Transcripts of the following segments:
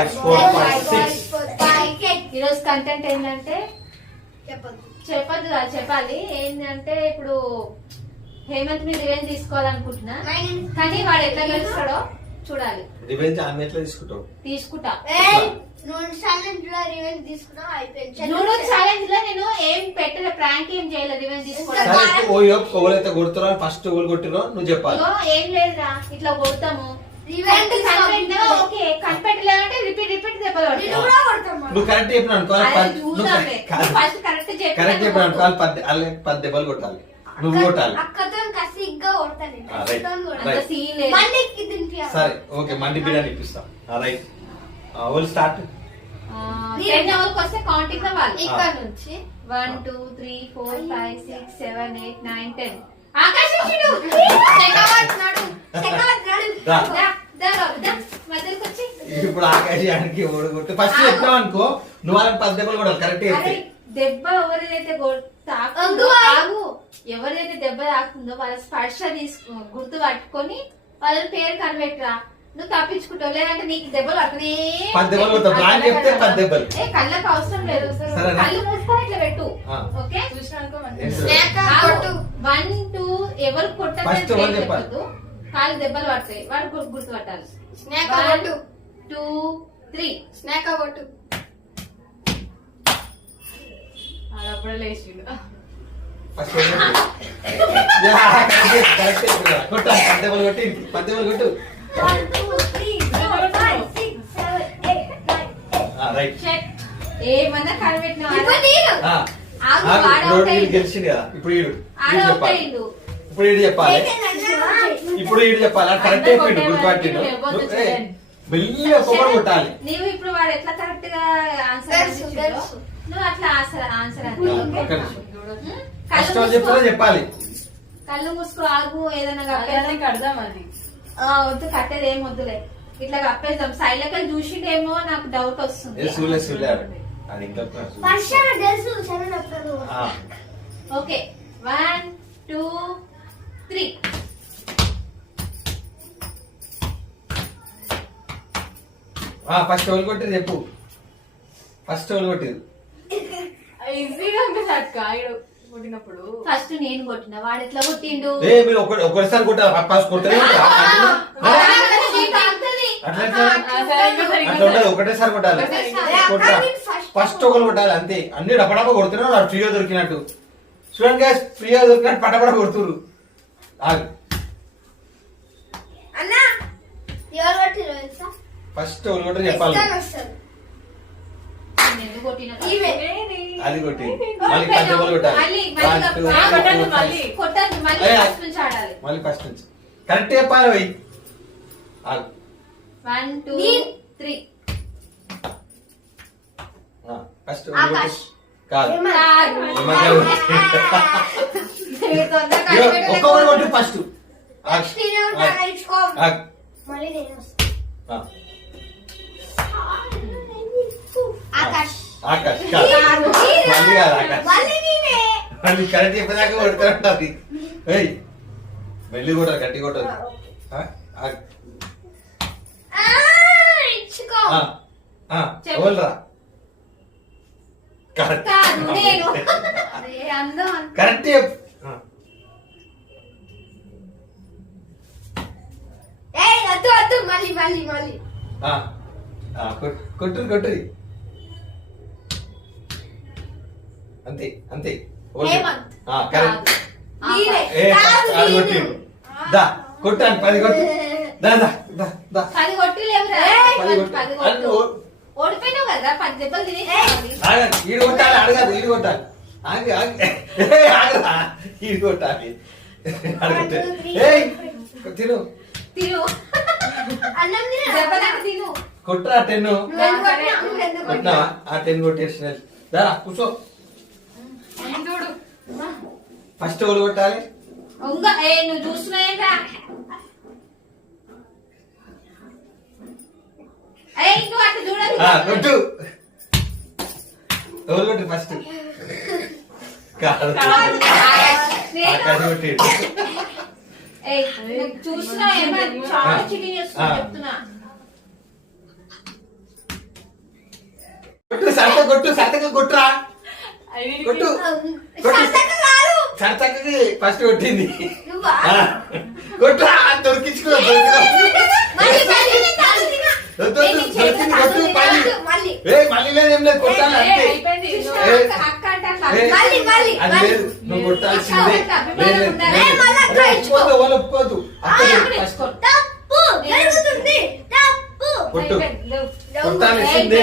Boys 4 5 6. ఈరోజు content ఏంటంటే చెప్పదు చెప్పాలి. ఏంటంటే ఇప్పుడు హేమంత్ మీద రివెంజ్ తీసుకోవాలనుకుంటున్నా, కానీ వాడు ఎట్లా గెలుస్తాడో చూడాలి. రివెంజ్ ఆమె ఎట్లా తీసుకుంటావు? తీసుకుంటా. నూనె ఛాలెంజ్ లో రివెంజ్ తీసుకున్నా అయిపోయింది. నూనె ఛాలెంజ్ లో నేను ఏం పెట్టలే, ప్రాంక్ ఏం చేయలేదు. రివెంజ్ తీసుకోవడం ఎవరైతే కొడుతారో ఫస్ట్ ఓలు కొట్టిరో నువ్వు చెప్పాలి. ఏం లేదురా, ఇట్లా కొడతాము. ఓకే, కనిపెట్టలేదంటే రిపీట్ దెబ్బలు నువ్వు కరెక్ట్ చెప్పిన కరెక్ట్ చెప్పిన అనుకోవాలి. 10 దెబ్బలు కొట్టాలి, నువ్వు కొట్టాలి. సరే ఓకే, మండి బిర్యానీ ఇప్పిస్తాం. Right, all start. 10 అవర్కి వస్తే కౌంటింగ్ అవ్వాలి. ఇక్కడ నుంచి 1 2 3 4 5 6 7 8 9 10. ఆకాశం చూడు, ఇప్పుడు ఆకాశానికి ఓడగొట్టు. ఫస్ట్ చెప్పినావు అనుకో, నువ్వు వాళ్ళకి 10 దెబ్బలు కొట్టాలి. కరెక్ట్ చెప్తే దెబ్బ ఎవరిదైతే ఎవరైతే దెబ్బ తాకుతుందో వాళ్ళ స్పర్శ గుర్తు పట్టుకొని వాళ్ళ పేరు కనిపెట్టరా. నువ్వు తప్పించుకుంటావు, లేదంటే నీకు దెబ్బలు పడుతుంది. 10 దెబ్బలు. కళ్ళకు అవసరం లేదు, కళ్ళు మూసుకొని ఇట్లా పెట్టు. ఓకే, 1 2 ఎవరు కొట్టదు, కాళ్ళు దెబ్బలు పడతాయి, వాడు గుర్తు పట్టాలి. 1 2 3 స్నాక్ అవ్వట్టు. అప్పుడే లేచిండు. కొట్టాలి, 10 దెబ్బలు కొట్టి 10 దెబ్బలు కొట్టు. 1 2 3 4 5 6 7 8 9 రైట్. ఏమన్నా కనిపెట్టిన గెలిచింది కదా. ఇప్పుడు ఈడు చెప్పాలి. ఇప్పుడు ఈడు చెప్పాలి. కరెక్ట్ చెప్పిండు, గుర్తుపట్టిండు. మెల్లిగా పొగడు కొట్టాలి. నీవు ఇప్పుడు వాడు ఎట్లా కరెక్ట్ గా ఆన్సర్ నువ్వు అట్లా ఆన్సర్ చెప్పాలి. కళ్ళు మూసుకో, ఆగు. ఏదైనా కడదాం. అది వద్దు, కట్టేది ఏం వద్దులే, ఇట్లా కప్పేద్దాం. సైడ్ లెక్క చూసిండేమో నాకు డౌట్ వస్తుంది. ఓకే, 1 2 3. ఫస్ట్ ఓలు కొట్టిరు చెప్పు. ఫస్ట్ ఓలు కొట్టిరు. ఫస్ట్ నేను కొట్టిన, వాడు ఎట్లా కొట్టిండు? మీరు ఒకసారి కొట్టాలి. అట్లా ఒకటేసారి కొట్టాలి. ఫస్ట్ ఒకరు కొట్టాలి అంతే. అన్ని డపడప కొడుతున్నారు, వాడు ఫ్రీగా దొరికినట్టు. చూడండి గ్యాస్, ఫ్రీగా దొరికినట్టు పటపడ కొడుతురు. ఫస్ట్ ఒకరు కొట్టి చెప్పాలి. అది కొట్టి మళ్ళీ 10 దెబ్బలు కొట్టాలి. మళ్ళీ ఫస్ట్ నుంచి కరెక్ట్ చెప్పాలి. పోయి 1 2 3. ఫస్ట్ కాదు, ఒక్కొక్కరు కొట్టి ఫస్ట్. ఆకాష్ మళ్ళీ కాదు, ఆకాష్ మళ్ళీ కరెక్ట్ చెప్పేదాకా కొడుతుంటది. మెల్లి కొట్టాలి, గట్టి కొట్టాలి. ఎవరురా? కరెక్ట్ చెప్పు. కొట్టురి అంతే అంతే. కరెక్ట్ కొట్టిండు. దా కొట్టాను 10 కొట్టు. ఓడిపోయినావు కదా, 10 దెబ్బలు ఈడు కొట్టాలి. అడగదు, ఈడు కొట్టాలి. ఆగరా, ఈడు కొట్టాలి. తిను తిను తిను. కొట్టరా 10 కొట్టినావా? 10 కొట్టేసిన. దారా కూర్చో. ఫస్ట్ ఓలు కొట్టాలి. నువ్వు చూస్తున్నాయేంటా? నువ్వు అట్లా చూడాలి. కొట్టు. ఓలు కొట్టు ఫస్ట్. చూస్తున్నా, చాలా చీటింగ్ చేస్తున్నా చెప్తున్నా. సరతగా కొట్టురా కొట్టు సరదాగా కాదు. సరతకి ఫస్ట్ కొట్టింది నువ్వా? కొట్టురా దొరికించుకో మళ్ళీ నేను తాగుతున్నా. కొట్టు మళ్ళీ మళ్ళీ లేదు ఏం లేదు కొట్టాలి అంతే అక్క అంటే అట్లా మళ్ళీ అది లేదు నువ్వు కొట్టాల్సిందే వాళ్ళు ఒప్పుకోదు ఫస్ట్ తప్పు జరుగుతుంది. తప్పు. కొట్టు కొట్టాల్సిందే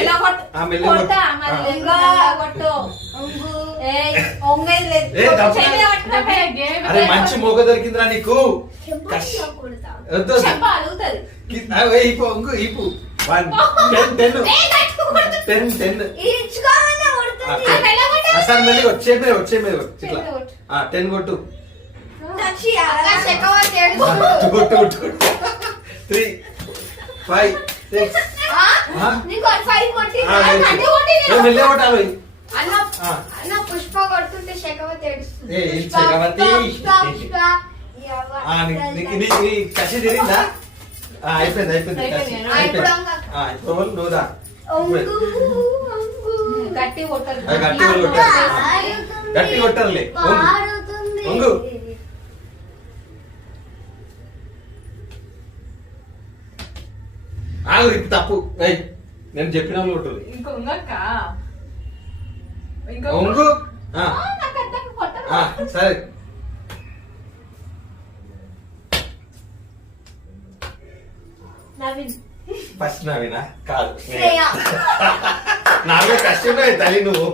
అరే మంచి మొగ దొరికిందిరా నీకు ఇపు 1 10 అసలు మళ్ళీ వచ్చే మీద ఇట్లా 10 కొట్టు కొట్టు 3 5 6 వెళ్ళే కొట్టాలి పుష్ప కొడుతుంటే శకవతి ఏడుస్తుంది. కసి తిరిగిందా అయిపోయింది ఇప్పుడు నువ్వుదా గట్టి కొట్టాలి గట్టి కొట్టాలి ఒంగు ఆగు ఇది తప్పు నేను చెప్పిన కొట్టు ఒంగు సరే ఫస్ట్ నవీనా కాదు నాలో కష్టం తల్లి నువ్వు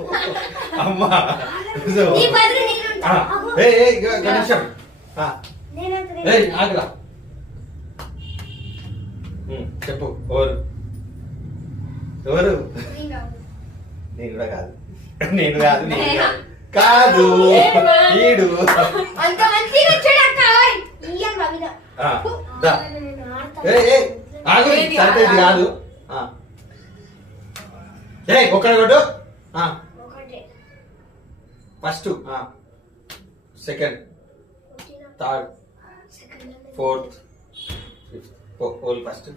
అమ్మా గణేశం ఆగరా చెప్పు ఎవరు నేను కూడా కాదు కాదు ఈడు ఆగు సరిపోయింది కాదు ఒక్కడ కొట్టు first second third fourth fifth first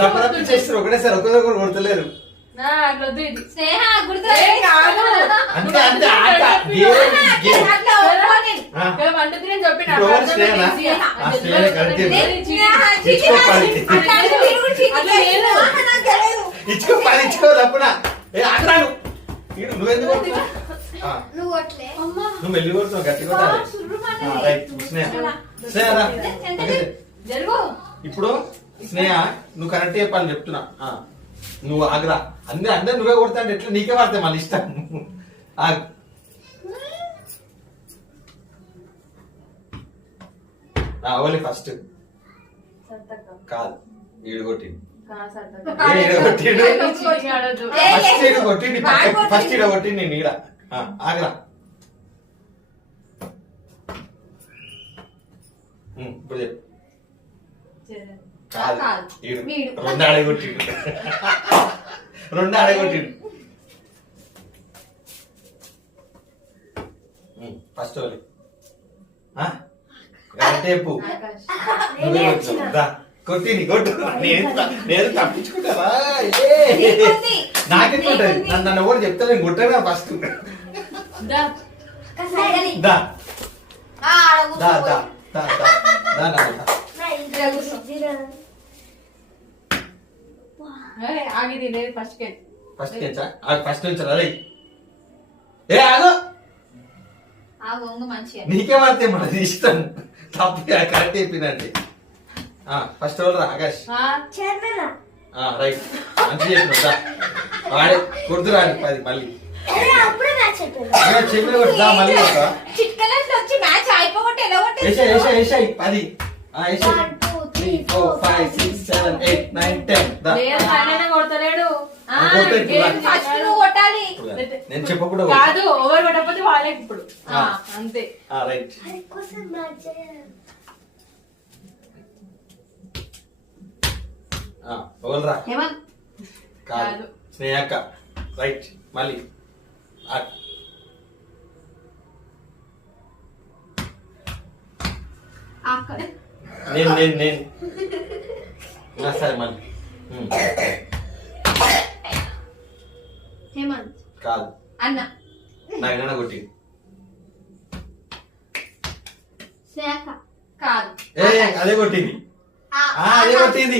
రప్పరప్పి చేస్తారు ఒకటేసారి ఒక్కొక్కరు కొడతలేరు అంతే ఆట ఇచ్చుకో తప్పునా ఆటరాను నువ్వెందుకు నువ్వు వెళ్ళి కొడుతున్నావు గట్టి కొట్టాలి ఇప్పుడు స్నేహ నువ్వు కరెక్ట్ చెప్పాలని చెప్తున్నా నువ్వు ఆగ్రా అందరు నువ్వే కొడతా అంటే ఎట్లా నీకే పడతాయి మళ్ళీ ఇష్టం ఓన్లీ ఫస్ట్ కాదు ఈడు కొట్టింది ఫస్ట్ ఈడ కొట్టింది నేను ఈడ ఆగ్రా ఇప్పుడు చెప్పు కాదు రెండు ఆడగొట్టిండు ఫస్ట్ ఓలి టేపు కొట్టింది కొట్టు నేను తప్పించుకుంటారా నాకెట్లుంటది నన్ను కూడా చెప్తా నేను కొట్టాను ఫస్ట్ ఫస్ట్ నుంచి అదే నీకే పడితే మన ఇష్టం తప్పు కరెక్ట్ అయిపోయిందండి ఫస్ట్ వాళ్ళు ఆకాష్ రైట్ మంచి చెప్పిన వాడే కొడుతురా 10 మళ్ళీ చెప్పిన కొడుతా మళ్ళీ వేసాయి 10 3, 4, 5, 6, 7, 8, 9, 10 నేను చెప్పకుండా కాదు ఓవర్ కొట్టకపోతే వాళ్ళే ఇప్పుడు అంతే రైట్ ఓల్రా కాదు స్నేహక్క రైట్ మళ్ళీ నేను సరే మళ్ళీ హేమంత్ కాదు అన్న నాయన కొట్టి స్నేహ కాదు అదే కొట్టింది అదే కొట్టింది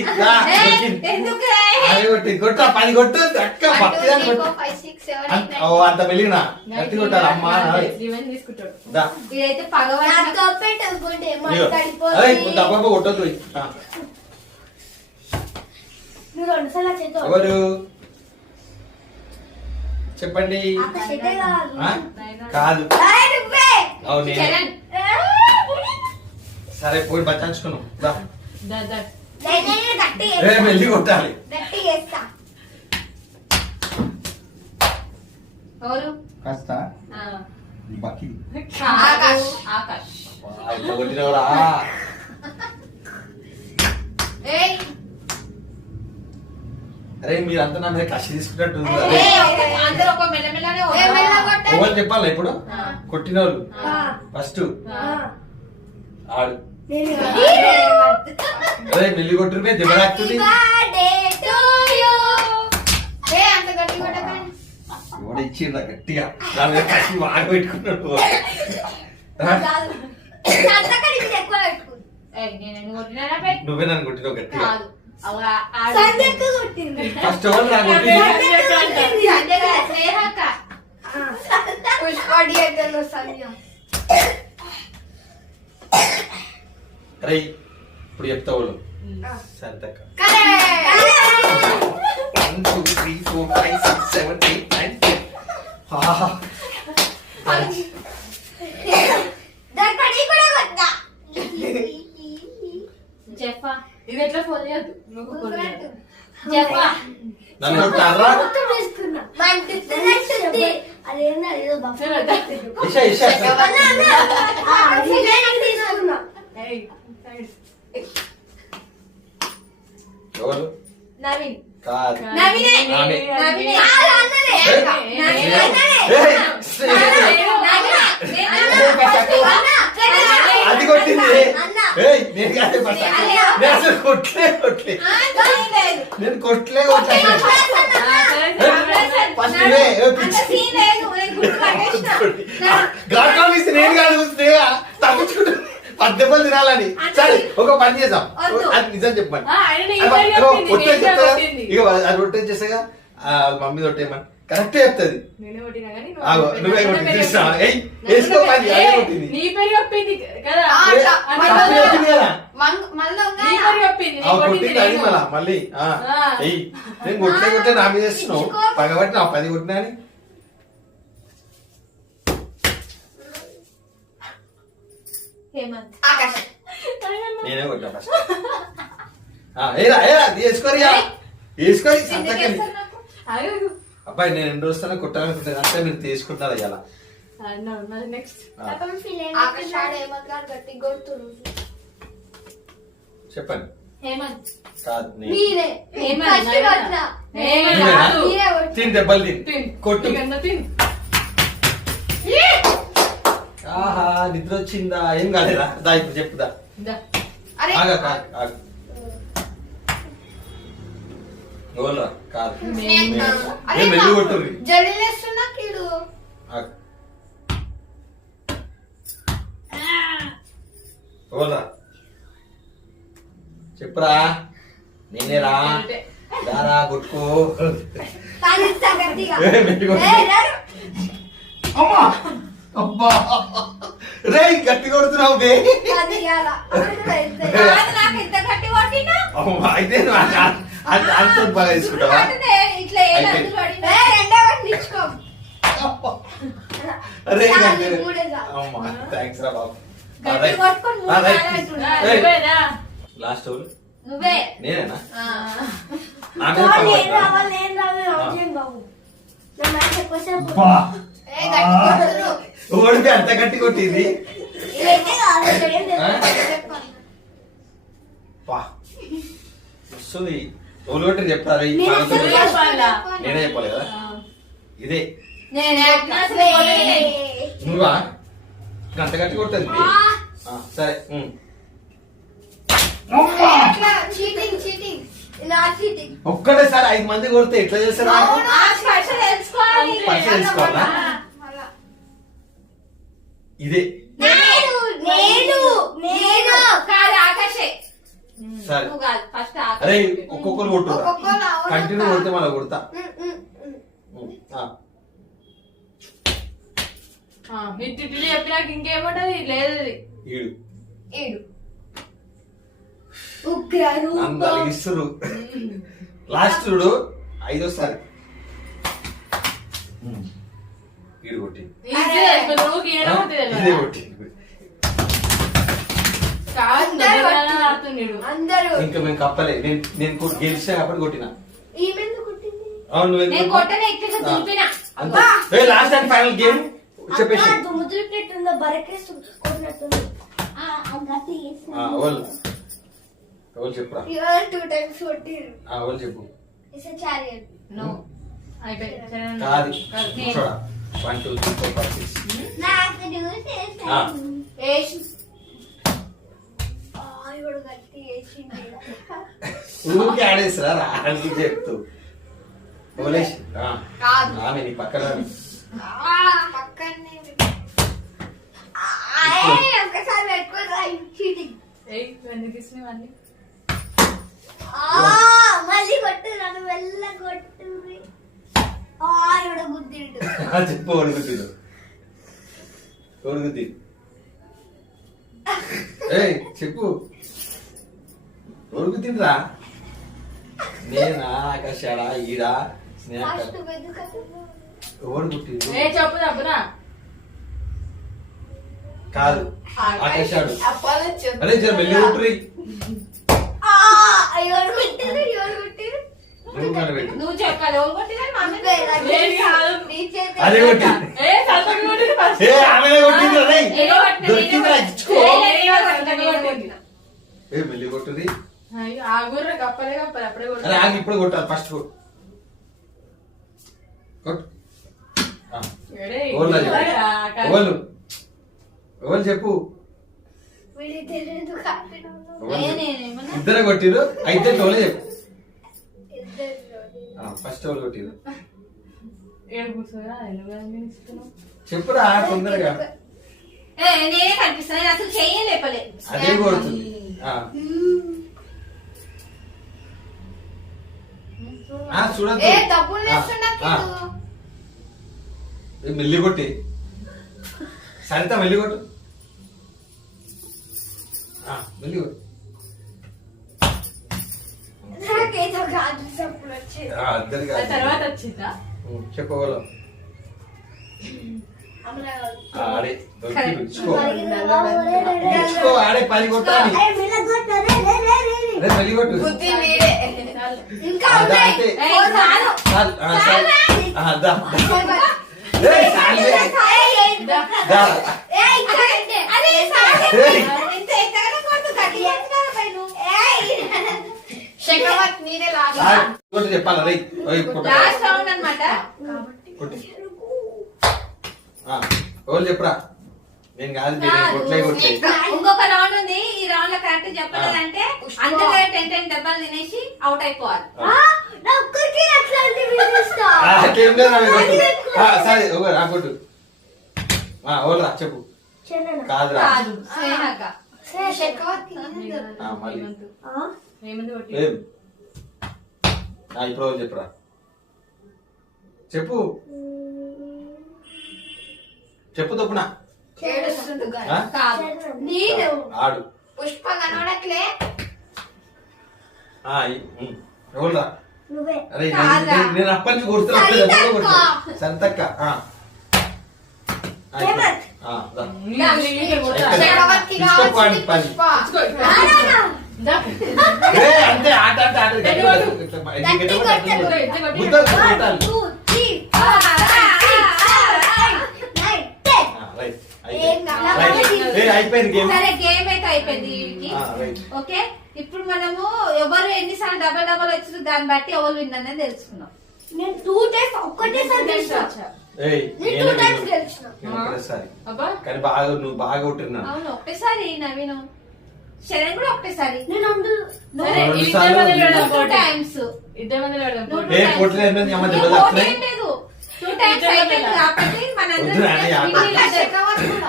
ఎందుకు అదే కొట్టింది కొట్ట 10 కొట్టు అక్క భక్తిగా కొట్టు 5, 6, 7, 8, 9. అంత మెలిగినా గట్టి కొట్టాలి అమ్మా తీసుకుంటాడు దా ఇదైతే పగవాడు నాకు పెట్టకుంటే తప్పక కొట్టద్దు నువ్వు 2 సార్లు చేతో ఎవరు చెప్పండి ఆ? కాదు అవును నేనే. చరణ్ సరే పోయి బచాంచుకున్నాం దా గట్టి మెల్లి కొట్టాలి గట్టి చేస్తా ఎవరు కాస్త ఆ, బకి ఆకాష్ ఆకాష్ కొట్టినవరా ఏయ్ అరే మీరంతా నా మీద కసి తీసుకున్నట్టు ఉంది. ఏయ్, అరే, అందరూ ఒక మెల్లమెల్లనే ఎవరు చెప్పాలి ఇప్పుడు కొట్టిన వాళ్ళు ఆ. ఫస్ట్ ఆడు నేను అరే మెల్లి కొట్టిన దెబ్బ తాకుతుంది అంత గట్టి కొట్టకండి ఎవడు ఇచ్చిండ్రా గట్టిగా దాని మీద కసి బాగా పెట్టుకున్నాడు అంత కడిగి ఎక్కువ పెట్టుకుంది ఏయ్, నేను ఎందుకు కొట్టినానా పెట్ నువ్వే నన్ను కొట్టినావు గట్టిగా కాదు అలా సంధ్యకు కొట్టింది ఫస్ట్ ఎవరు నా కొట్టింది స్నేహక్క పుష్పడి ఎక్కడో సంధ్య అరే ఇప్పుడు చెప్తా వాళ్ళు సంతక కరెక్ట్ 1 2 3 4 5 6 7 8 9 దాని కడిగి కూడా కొట్టా చెప్పా ఇది ఎట్లా ఫోన్ చేయద్దు నువ్వు కొట్టలేదు. చెప్పా నన్ను కొట్టారా ఇషా ఇషా ఏయ్, సైడ్. ఎవరు నవీన్ కాదు నవీనే ఆమె. నవీనే అది కొట్టింది ఏయ్ నేను కాదే పట్ట నేను అసలు కొట్లే నేను కొట్లే ఫస్ట్ ఘాట్లో మిస్ నేను కాదు చూస్తే తప్పించుకుంటా 10 దెబ్బలు తినాలని సరే ఒక పని చేద్దాం అది నిజం చెప్పండి ఒట్టే చెప్తా ఇక అది ఒట్టే చేస్తాగా మమ్మీ ఒట్టేయమని కరెక్టే చెప్తుంది నేనే కొట్టినా కానీ నువ్వే కొట్టి చూస్తా వేసుకో పని అదే కొట్టింది నీ పేరు చెప్పింది కదా ఫస్ట్ చెప్పింది కదా నీ పేరు చెప్పింది ఆ కొట్టింది అది మళ్ళీ ఎయ్ నేను కొట్టే నా మీద వేస్తున్నావు పగబట్టి నా 10 కొట్టినా అని హేమంత్ నేనే కొట్టా ఫస్ట్ ఏరా ఏరా వేసుకోరి వేసుకోరి సంతకని అయ్యో అబ్బాయి నేను 2 రోజులు కొట్టాలనుకుంటాను అంటే మీరు తీసుకుంటున్నారు అయ్యాల నెక్స్ట్ గట్టి కొడుతుంది చెప్పండి హేమంత్ కాదు నేను మీరే హేమంత్ ఫస్ట్ కొట్టినా హేమంత్ నువ్వేనా? కాదు. మీరే కొట్టినా తిని దెబ్బలు తిని తిన్. కొట్టు నీకన్నా తిన్. ఆహా నిద్ర వచ్చిందా ఏం కాలేదా దా ఇప్పుడు చెప్పుదా దా. అరే ఆగా కాదు ఆగు ఎవరురా? కాదు నేను. అరే ఏం మెల్లి కొట్టుర్రి జల్లేస్తున్నా కీడు ఆగు. ఎవరురా? చెప్పురా నేనేరా దారా కొట్టుకో తాగిస్తా గట్టిగా ఏ, మెల్లి కొట్టు. ఏయ్, రారు. అమ్మా అబ్బా రే గట్టి కొడుతున్నావు బే అది ఇయ్యాల. కాదు, నాకు ఎంత గట్టి కొట్టినా అమ్మా అయితే నువ్వు అంత బాగా తీసుకుంటావా అంటే ఇట్లా ఏ అయితే. రంగులు పడినా ఏయ్, రెండో వాడిని ఇచ్చుకో. అరే చాలు, మూడే చాలు. అమ్మా థ్యాంక్స్ రా బాబు గట్టి కొట్టుకొని మూడు సార్లు అంటున్నా. నువ్వేనా? లాస్ట్ నువ్వే నేనేనా ఆ. ఆమె పోనీ, ఏం రావాలి, ఏం రావాలి, రాజేం బాబు. నా మాట ఎక్కువసేపు. ఏయ్, గట్టి కొట్టురు. ఓడిపి అంత గట్టి కొట్టింది ఇదైతే కాదు, ఏం తెలుసు? పా వస్తుంది ఓలు కొట్టి చెప్పాలి నేను నువ్వు అసలు చెప్పాలా? నేనే చెప్పాలి కదా ఆ. ఇదే నేను అసలు కొట్టలే. నువ్వా గంట గట్టి కొట్టండి సరే ఎట్లా? Cheating cheating cheating. ఒక్కటేసారి 5 మంది కొడితే ఎట్లా చేస్తారా? ఆ స్పర్శ తెలుసుకోవాలి. స్పర్శ తెలుసుకోవాలా? మళ్ళా. ఇదే నేను కాదు ఆకాశే. సరే నువ్వు కాదు ఫస్ట్ అరే ఆకాశే. ఒక్కొక్కరు కొట్టురా, కంటిన్యూ కొడితే మళ్ళీ కొడతా. ఆ, ఇటు చెప్పినాక ఇంకేముంటది లేదు ఇది. ఈడు ఏడు ఉగ్ర అందరు రూపం. ఇస్తురు. లాస్ట్ చూడు 5ఓసారి ఈడు కొట్టి ఈజీ అయిపోయింది. నువ్వు గీయడం ఉంటుంది ఇదే తెలియదా? కొట్టి. కాదు అందరూ దొంగతనం ఆడుతున్నాడు. అందరూ ఇంకా మేము కప్పలే. నేను గెలిచా కాబట్టి కొట్టినా. ఈమెందుకు కొట్టింది? అవును నువ్వు నేను ఎందుకు? కొట్టనే ఇట్లా దులిపినా. అంతే. లాస్ట్ అండ్ ఫైనల్ గేమ్ చెప్పేసి. అక్క దుమ్ము దులిపినట్టుందో బరకేస్తు కొట్టినట్టుంది. గట్టి వాళ్ళు చెప్పురా. ఇవాళ 2 times కొట్టిరు. వాళ్ళు చెప్పు. It's chariot. నో. అయిపోయింది. సరే కాదు నేను. చూడా 1 2 3 4 5 6. నాకు ఆ. చూసేసాను. ఏష్. ఇప్పుడు గట్టి వేసింది. ఊరికి ఆడేసిరా రానికి చెప్తూ ఓలేష్. కాదు. ఆమె నీ పక్కన పక్కనే ఒకసారి పెట్టుకోరా చీటింగ్. ఎందుకు ఇస్తున్నావు అన్ని? మళ్ళీ కొట్టు నన్ను వెళ్ళ కొట్టు. ఇప్పుడు గుద్దిండు. చెప్పు ఒడుగుతీరు ఒడుగుతీ. ఏయ్ చెప్పు ఒడుగుతిండ్రా. నేనా ఆకాశాడా ఈడా స్నేహ ఫస్ట్ వెతుకతున్నా. ఎవరు పుట్టిండు? ఏ చెప్పు తప్పురా. కాదు ఆకాశాడు. అప్పలొచ్చు. అరే జర వెళ్ళి కొట్టురి. ఎవరు కొట్టిరు? ఎవరు కొట్టిరు? నువ్వు కానీ పెట్టు. నువ్వు చెప్పాలి. ఎవరు కొట్టిందని మా అమ్మ నేను కాదు. నీ చేతి అదే కొట్టి. ఏ సంతకం కొట్టింది first. ఏ ఆమెనే కొట్టింది రే. ఏదో కొట్టినా, దొరికిందిరా, నేనే ఇచ్చుకో. కొట్టినా. ఏ మెల్లి కొట్టురి. అయ్యో, ఆగుర్రా, కప్పలే కప్పలే అప్పుడే అరే కొట్టాలి. ఆగి ఇప్పుడు కొట్టాలి. ఫస్ట్ కొట్టు. కొట్టు. ఆ. ఏడే, ఎవరు అది? ఆకాశం. ఎవరు చెప్పు. వీడిద్దరు ఎందుకు ఆపినావు? ఎవరు? నేనేమన్నా? ఇద్దరే కొట్టిరు. అయితే తోలే చెప్పు. ఇద్దరు. ఫస్ట్ ఎవరు కొట్టిరు ఏడు కూర్చోగా ఎందుకు అన్ని ఇస్తున్నావు? చెప్పురా తొందరగా. నేనే కనిపిస్తాను. నేను అసలు చెయ్యలేపలే. అదే కొడుతుంది. చూడద్దు. ఏ డబ్బులు వేస్తున్నా మెల్లి కొట్టి. సరిత మెల్లి కొట్టు. మెల్లి కొట్టు. నాకేదో గాజు చప్పుడు వచ్చేది. ఇద్దరికి ఆ తర్వాత వచ్చిందా? చెప్పగలం. అమరావతి. ఆడే దొరికిండు. ఇచ్చుకో. ఏ ఇచ్చుకో ఆడే 10 కొట్టాలి. మెల్లగొట్టు. రే, రే, రే, రే, రే. అరే మెల్లి కొట్టు. బుద్ధి మీరే. ఇంకా అదా ఉన్నాయి. అంటే. ఏయ్, చాలు. చాలు. దా. ఏయ్, చాలులే. దా. దా. ఏయ్, ఇక్కడ పెట్టే. అరే, చాలు. ఏయ్. ఇంత ఎత్తగానే కొట్టు. గట్టి కొట్టుతారా పై నువ్వు? శకవత్ నీదే లాగా. కొట్టు చెప్పాలా రే. లాస్ట్ రౌండ్ అన్నమాట. కొట్టి. ఎవరు చెప్పురా. నేను కాదు నేను కొట్లే కొట్లే. ఇంకొక రౌండ్ ఉంది. ఈ రౌండ్ లో కరెక్ట్ చెప్పలేదంటే అందరూ 10 డబ్బాలు తినేసి అవుట్ అయిపోవాలి. నా ఒక్కరికి అట్లాంటివి చూస్తా. అట్లేం లేదు అవి కొట్టు. సరే ఒకరు ఆ కొట్టు. ఓల్రా చెప్పు. చెల్లెనా? కాదురా. కాదు స్నేహక. శకవత్ నీదే. మళ్ళీ ఏమంది కొట్టి? ఏం ఇప్పుడు ఎవరు చెప్పురా. చెప్పు చెప్పు తప్పునా. ఏడుస్తుండు గాని. కాదు. నేను ఆడు. పుష్ప కనబడట్లే. ఎవరురా. నువ్వే. అరే కాదురా. నేను అప్పటి నుంచి కొడుతున్నా. సంతక్క. హేమంత్. నీకు నీకే కొట్టాలి. శకవత్కి కావాల్సింది పుష్ప. ఇచ్చుకో, ఇట్లా. ఆడానా? దా. అంతే ఆట ఆట ఆట గట్టి కొట్టు. ముద్దలు కొట్టాలి. 1 2 3 4 5 6 7 8 9 10. రైట్ ఏం కావాలి? అయిపోయింది గేమ్. సరే గేమ్ అయితే అయిపోయింది వీడికి. రైట్. ఓకే ఇప్పుడు మనము ఎవరు ఎన్నిసార్లు డబల్ వచ్చిందో దాన్ని బట్టి ఎవరు విన్ అనేది తెలుసుకున్నాం. నేను 2 times ఒక్కటేసారి గెలిచిన. ఏయ్ నేను 2 times గెలిచిన. నేను ఒకటేసారి అబ్బా కానీ నువ్వు బాగా కొట్టినా. అవును ఒక్కసారి నవీను శరణ్ కూడా ఒకటేసారి నేను సరే, రెండు ఇద్దరి సార్లు మధ్యలో ఉంది. పెడదాం టూ పోటీ. టైమ్స్ ఇద్దరి మధ్యలో పెడదాం పోటీ. ఏ పొట్లు ఏంటని అమ్మ దెబ్బలు పోటీ తాకుతున్నాయి? ఏం లేదు 2 times అయిపోయింది కాబట్టి వద్దు నాని, ఆట.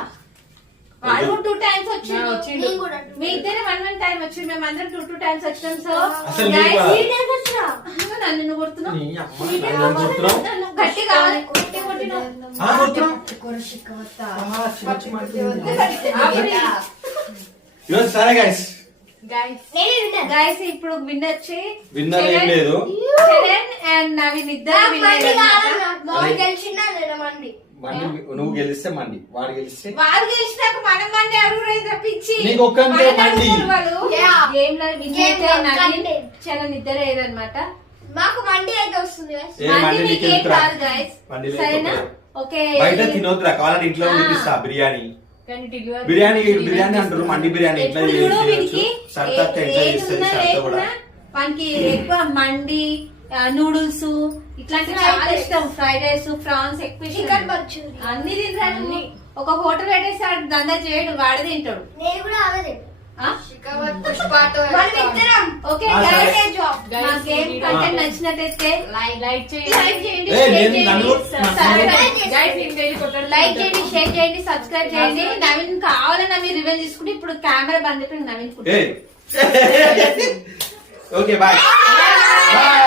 వాడు 2 times వచ్చిండు వచ్చిండు. నేను కూడా మీ ఇద్దరు 1 time వచ్చింది మేము అందరం 2 times వచ్చినాం సో అసలు guys, నీకు- ఈ days వచ్చినా? నన్ను నువ్వు కొడుతున్నావు నీ అమ్మ, నన్ను ఏం కొడుతున్నావు? గట్టి కావాలి కొట్టి కొట్టినావు ఆ, కొడుతున్నావు? కొరశికవత ఆ, చిన్న చిన్న మాటలు. ఆపరి. ఈరోజు సరే గైస్, Guys, నేను విన్నా గైస్ ఇప్పుడు విన్ వచ్చి విన్నర్ ఏం లేదు. చరణ్ అండ్ నవీన్ ఇద్దరు win మండి అయ్యారన్నమాట. కాదన్నా బాగా గెలిచిందా లేదా మండి మండి నువ్వు గెలిస్తే మండి, వాడు గెలిస్తే వాళ్ళు గెలిచినాక మనం మంది అడుగులేదు తప్పించి నీకు ఒక్కనికే మనల్ని మండి. అడుగుకోరు వాళ్ళు. Yeah. Game లో win Game అయితే లో నవీన్ content. చరణ్ ఇద్దరు అయ్యారన్నమాట మాకు మండి అయితే వస్తుంది guys. ఏ మంది మండి నీకేం నీకెందుకురా? కాదు గైస్ మండి సరేనా లేకపోతే. ఓకే బయట తినొద్దురా, కావాలంటే ఇంట్లో ఆ. తినిపిస్తా బిర్యానీ. కానీ delivery- బిర్యానీ బిర్యానీ అంటారు, మండి బిర్యానీ ఇంట్లో ఎప్పుడు చూడు వీనికి సరదా ఎంజాయ్ చేస్తుంది ఏదున్నా సరదా కూడా. లేకున్నా వానికి ఎక్కువ మండి నూడిల్స్ ఇట్లాంటి చాలా ఇష్టం ఫ్రైడ్ రైస్ ప్రాన్స్ ఎక్కువ చికెన్ ఇష్టం మంచూరియా అన్ని తింటాడు ఒక హోటల్ పెట్టేసాడు దందా చేయడు వాడే తింటాడు నేను కూడా అవే ఆ? మనం ఇద్దరం ఓకే ఆ, గైస్ సరే. Guys, మా గేమ్ ఈ కంటెంట్ video- నచ్చినట్టయితే Like చేయండి. లైక్ చేయండి ఏ, షేర్ నేను చేయండి నన్ను- సబ్స్క్రైబ్ నన్ను- Guys, ఇంకా ఇది కొట్టండి. లైక్ చేయండి షేర్ చేయండి సబ్స్క్రైబ్ చేయండి నవీన్ కావాలన్నా మీరు రివెల్ తీసుకుంటే ఇప్పుడు కెమెరా బంద్ అయిపోయింది నవీన్ ఓకే బాయ్ బాయ్.